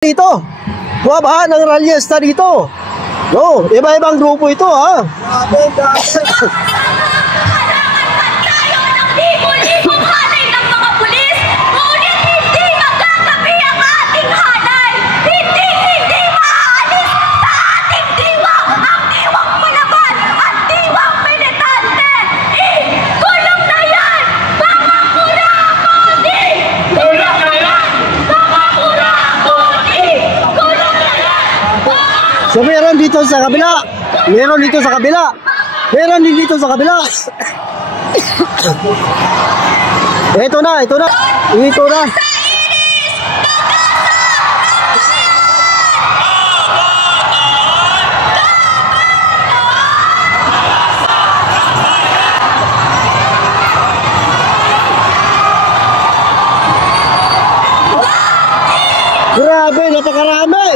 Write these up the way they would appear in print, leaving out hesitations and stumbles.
Dito, bumabaha ng ralyesta dito. No, iba-ibang grupo ito ha. Libo-libong hanay ng mga pulis, ngunit hindi magkakapi ang ating hanay. Hindi maaalis sa ating diwa, ang diwang palaban, ang diwang militante. Kulong na yan, mga kurakoni! Kulong na yan, mga kurakoni! Kulong na yan! So meron dito sa kabila. Meron dito sa kabila. Meron din dito sa kabila. Ito na. Ito na. Grabe, napakarami.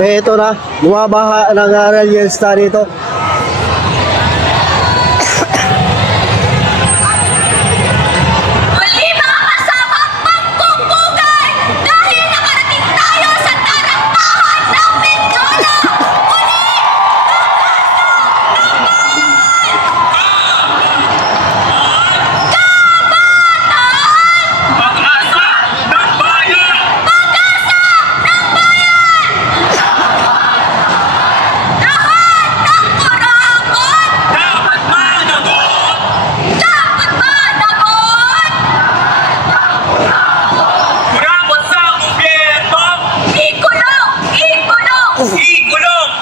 Ito na, bumabaha ng ralyesta dito. Muli mga kasama, pagpupugay dahil nakarating tayo sa taraktahan ng Mindoro. Muli, Pag-asa ng bayan! lahat ng kurakot, Dapat managot! dapat managot. Kurakot sa gobyerno! Ikulong!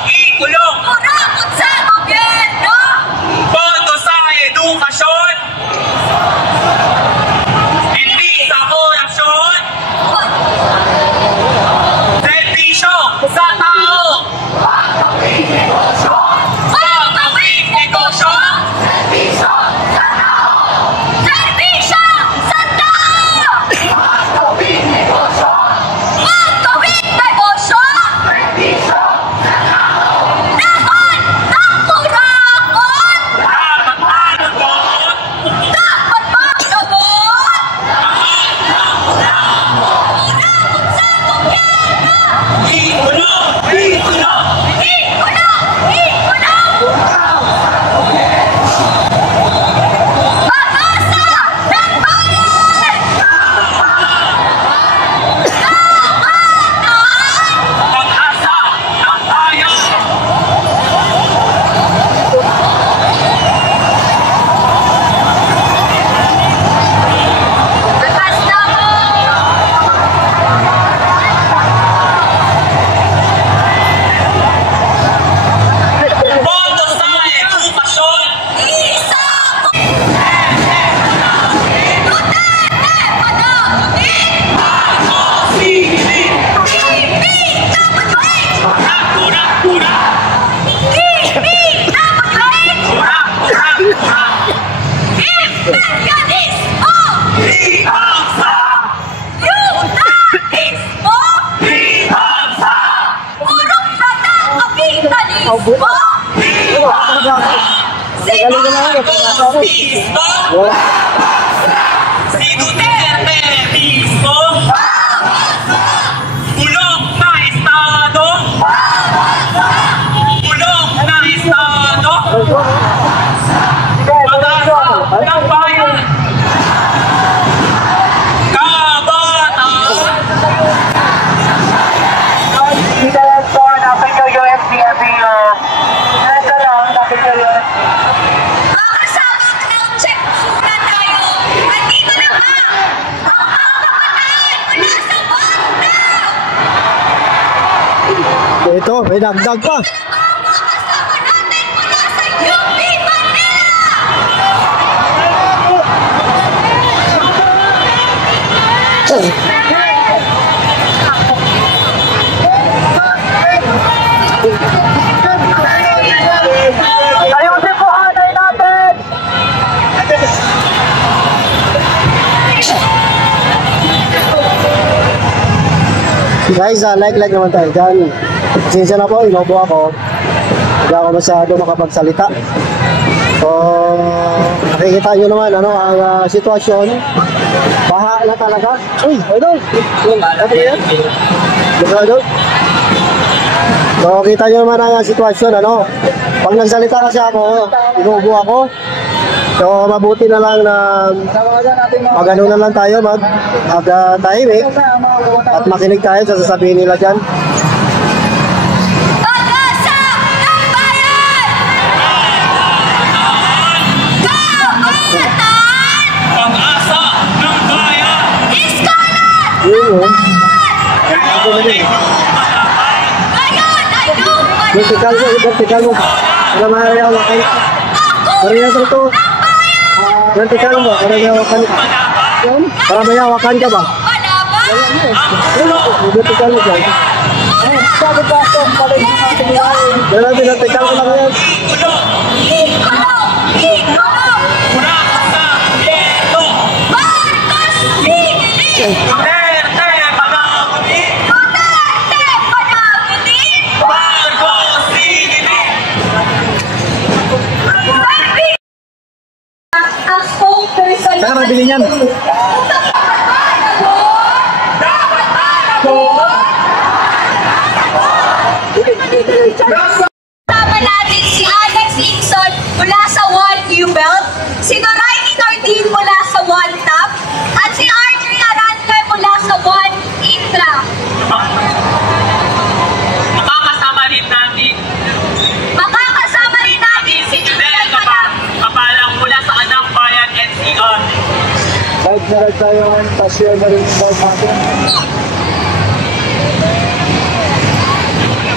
Ikulong! Kurakot sa gobyerno! Boto sa edukasyon! Hindi sa korupsyon! Servisyo sa tao! Pagawing negosyo! Serbisyo sa tao! Magkawit negosyo! Lahat ng kurakot, Dapat managot! dapat managot! Kurakot sa gobyerno! Ikulong! Pag-asa ng bayan! Pag-asa ng bayan! Lakas na mo! Boto sa edukasyon! Isa! Duterte panagutin! Silip! DPWH! Kurak! DPWH! Imperialismo! Ihamsa! Yunanismo! Korupsyon ng kapitalismo! Si Duterte mismo! Bulong na Estado! Ito, may dagdag pa. Kasama natin mula sa UP Manila! Ayusin po hanay natin! Guys, like naman tayo dyan. Pasensya na po, inubo ako. Hindi ako masyado makapagsalita. So, nakikita nyo naman ano, ang sitwasyon. Baha na talaga. Uy, idol! Ano ba yan? Idol? So, kita nyo naman ang sitwasyon, ano. Pag nagsalita kasi ako, inubo ako. So, mabuti na lang na mag-ano na lang tayo, mag-tahimik at makinig tayo sa sasabihin nila dyan. Pag-asa ng bayan! Kaangatan! Pag-asa ng bayan! Iskalat! Yun, oh. Ngayon ay lumalang Vertical mo, vertical mo. Para maaari ako kayo. Para yan sa ito. Vertical mo, para may hawakan. Para may hawakan ka ba? palaban! Vertical mo dyan. Sabi ba ito? Dala, vertical mo lang yan. Ikulong! Ikulong! Marcos Pinili! Marcos Pinili! Duterte Panagutin! Duterte Panagutin! Marcos Pinili! Ang spokesperson Saan ka nabili niyan? Kasama natin si Alex Ingson mula sa One U-Belt, si Noraini Nordin mula sa One Top, at si RJ Arante mula sa One Intra. Makakasama rin natin Makakasama rin natin si Fidel Fidel Manang. Kapalang mula sa Anak Bayan NCR. Kahit na rin tayo ang pasyon na rin sa natin.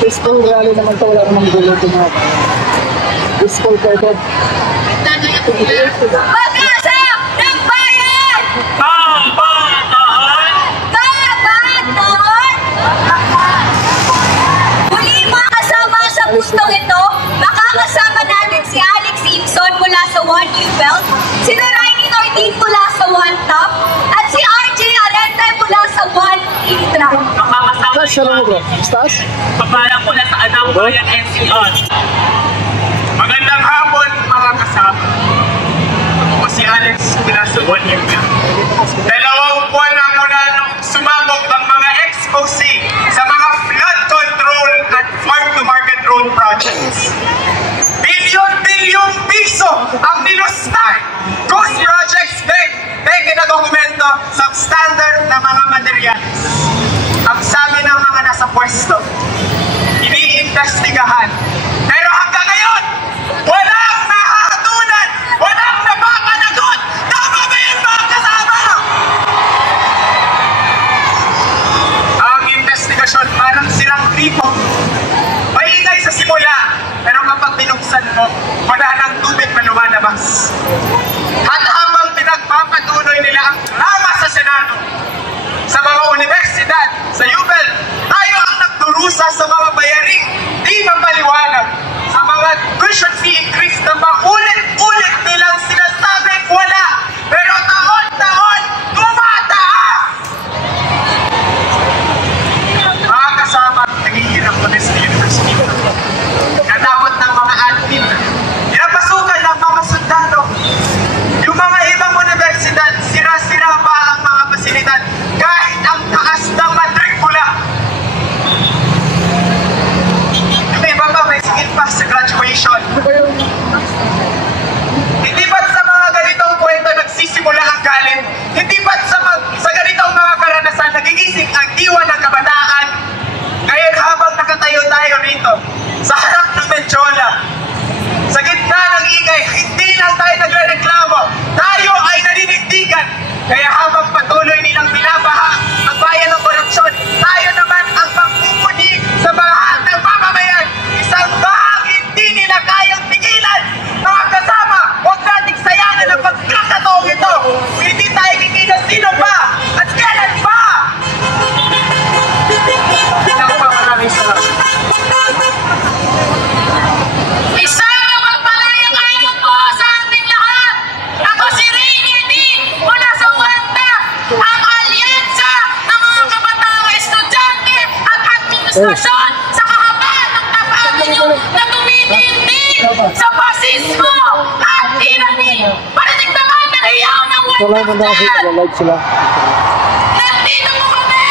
Peaceful rally naman ito, wala namang gulo ito mga peaceful protest. Pag-asa ng bayan! Pambatahan! Kabantahan! Muli mga kasama sa pustong ito, makakasama natin si Alex Ingson mula sa One U-Belt, si Noraini Nordin mula sa One Top, at si RJ Arente mula sa One Intra. Makakasama Taas siya lang mo bro, taas? Kapalang mula sa Anak Bayan NCR. Magandang hapon mga kasama. Ako si Alex mula sa One Year. 2 buwan na mula nung sumabog ang mga expose sa mga flood control at farm-to-market road projects. Bilyon-bilyong piso ang nilustay. Ghost projects peke na dokumento sa standard na mga materyales. Ang sabi ng mga nasa pwesto, iniimbestigahan. Pero hanggang ngayon, walang nakakatunan, walang napapanagot. Tama ba yun mga kasama? Ang investigasyon parang silang tipo. Maingay sa simula, pero kapag binuksan mo, wala nang tubig na lumalabas. At habang pinagpapatuloy nila ang drama sa Senado, sa mga universidad, sa UPEL, tayo ang nagdurusa sa mga bayaring di mapaliwanag, sa mga tuition fee increase na paulit-ulit nilang sinasabing wala, pero taon-taon tumataas! Mga kasama, naghihirap kami sa university. Katapot ng mga admin, pinapasukan ng mga sundalo. Yung mga ibang universidad, sira-sira pa ang mga pasilidad kahit ang taas ng matrikula. Yung iba pa may sigit pa sa graduation. Hindi ba't sa mga ganitong kwento nagsisimula ang galit? Hindi ba't sa ganitong mga karanasan nagigising ang diwa ng kabataan? Ngayon habang nakatayo tayo rito, sa harap ng Menchola, sa gitna ng ingay, hindi lang tayo nagrereklamo, tayo ay naninindigan. Kaya habang patuloy nilang binabaha ang bayan ng korupsyon, tayo naman ang magmumuni sa baha ng sa fascismo at tyranny. Parinig naman na iyaw ng So lang kung kasi live sila. Nandito po kami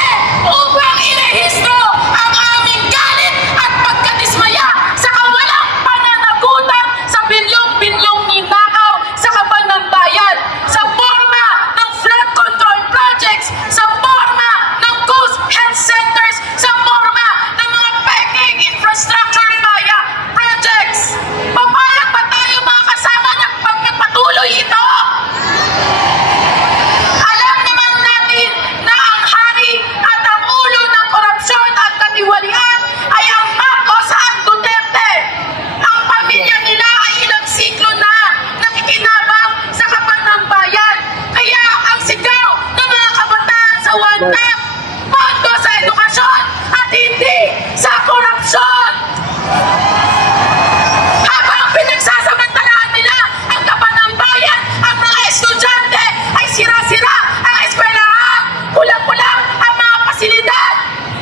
upang irehistro ang aming galit at pagkadismaya sa kawalang pananagutan sa bilyong-bilyong ninakaw sa kaban ng bayan, sa forma ng flood control projects, sa forma ng ghost health centers, sa forma ng mga peking infrastructure projects. Papayag ba tayo mga kasama ng pagpapatuloy ito? Alam naman natin na ang hari at ang ulo ng korupsyon at katiwalian ay ang Marcos at Duterte. Ang pamilya nila ay ilang siklo na nakikinabang sa kaban ng bayan. Kaya ang sigaw ng mga kabataan sa one tap, pondo sa edukasyon at hindi sa korupsyon. Habang pinagsasamantalaan nila ang kaban ng bayan, ang mga estudyante ay sira-sira ang eskwelahan, kulang-kulang ang mga pasilidad.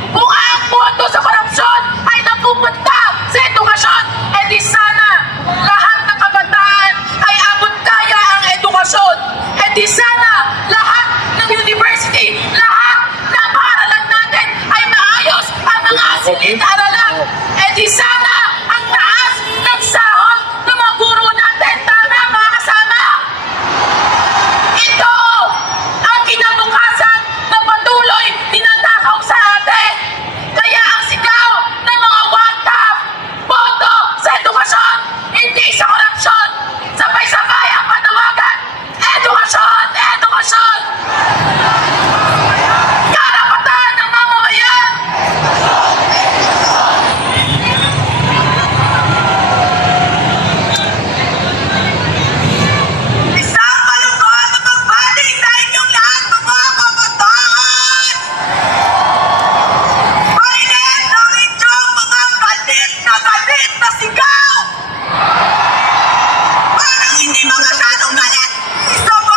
Kung ang pondo sa korupsyon ay napupunta sa edukasyon, edi sana lahat ng kabataan ay abot kaya ang edukasyon. Edi sana lahat ng university, lahat ng paaralan natin ay maayos ang mga silid-aralan. Edi sana ang taas ng sahod ng mga guro natin. Tama mga kasama? Ito ang kinabukasan na patuloy tinatakaw sa atin. Kaya ang sigaw ng mga one-tap, boto sa edukasyon, hindi sa korupsyon. Sabay-sabay ang panawagan, edukasyon, edukasyon. Karapatan ng mamamayan. Isang malungkot na pagbalik sa inyong lahat mga kabataan! Parinig ng inyong mga galit na sigaw! Parang hindi masyadong galit! Isa mo!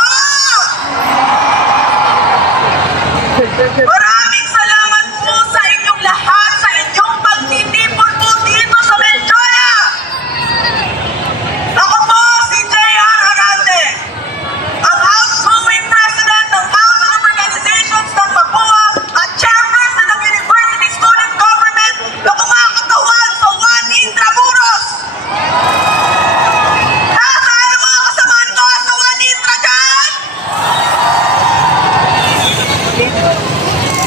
Maraming salamat po sa inyong lahat sa inyong pagtitipon po dito sa Menjola! Ako po si J.R. Arante, ang outgoing president ng House of Organizations ng Papua at chairperson ng University Student Government na kumakatawag sa Juan Intramuros. Nasaan ang mga kasamaan ko sa Juan Intra dyan?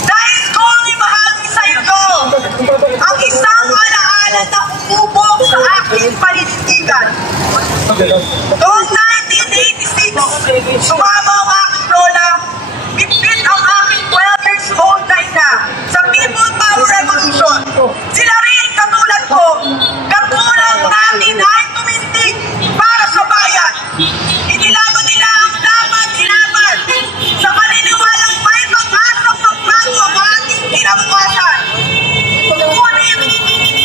Nais kong ibahagi sa inyo ang isang alaala na umubog sa aking panindigan. Noong 1986, sumama ang aking lola, bitbit ang aking 12 years old na ina sa People Power Revolution. Sila rin katulad ko, katulad natin ay tumindig para sa bayan. Inilaban nila ang dapat ilaban sa paniniwalang may pag-asang magbago ang ating kinabukasan. Ngunit, 39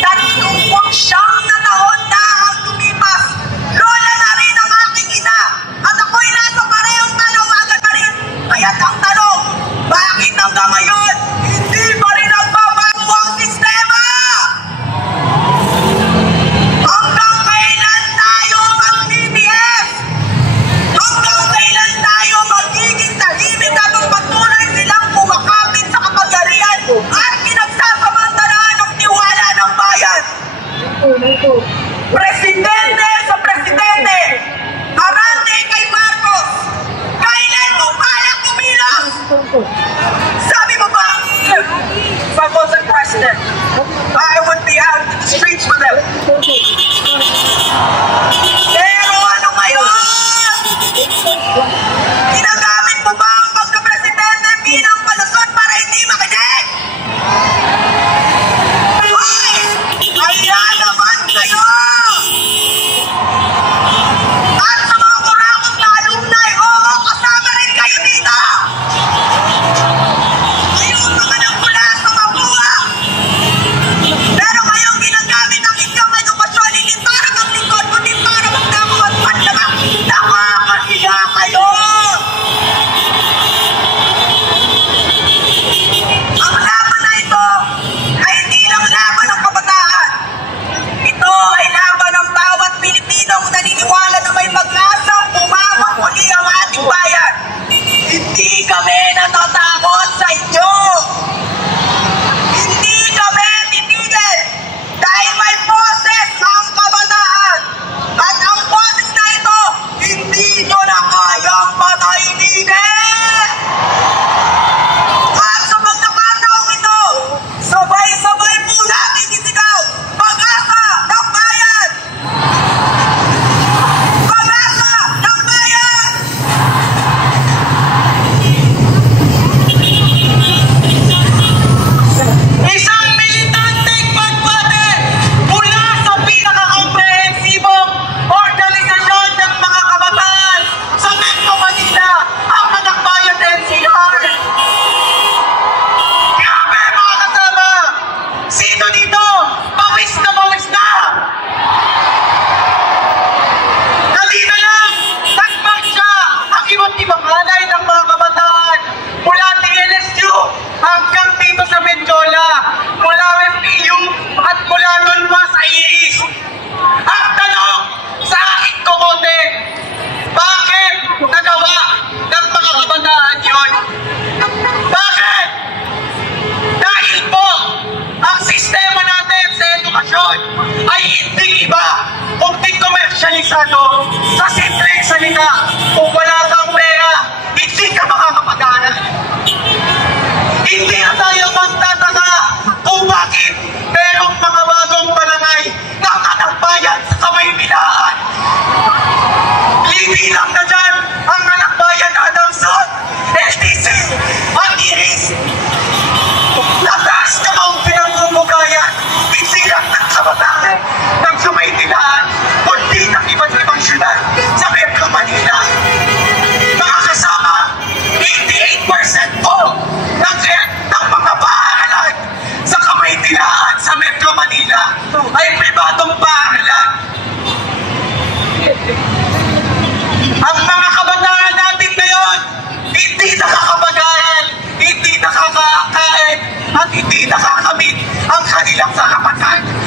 na taon na ang lumipas, lola na rin ang aking ina at ako'y nasa parehong panawagan pa rin. Kaya't ang tanong, bakit hanggang ngayon hindi pa rin nagbabago ang sistema? Hanggang kailan tayo mag-BBS? Hanggang kailan tayo magiging tahimik at patuloy silang kumakapit sa kapangyarihan at pinagsasamantalaan ng tiwala ng bayan? Presidente sa presidente, Arante kay Marcos, kailan mo balak kumilos? Sabi mo ba, if I wasn't president, I would be out in the streets with them. Pero ano ngayon? Ginagamit mo ba ang pagka-presidente bilang palusot para hindi makinig? Ay! Kaya naman kayo!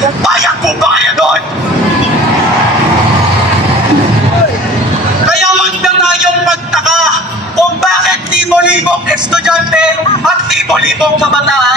Payag po ba kayo doon? Kaya huwag na tayong magtaka kung bakit libo-libong estudyante at libo-libong kabataan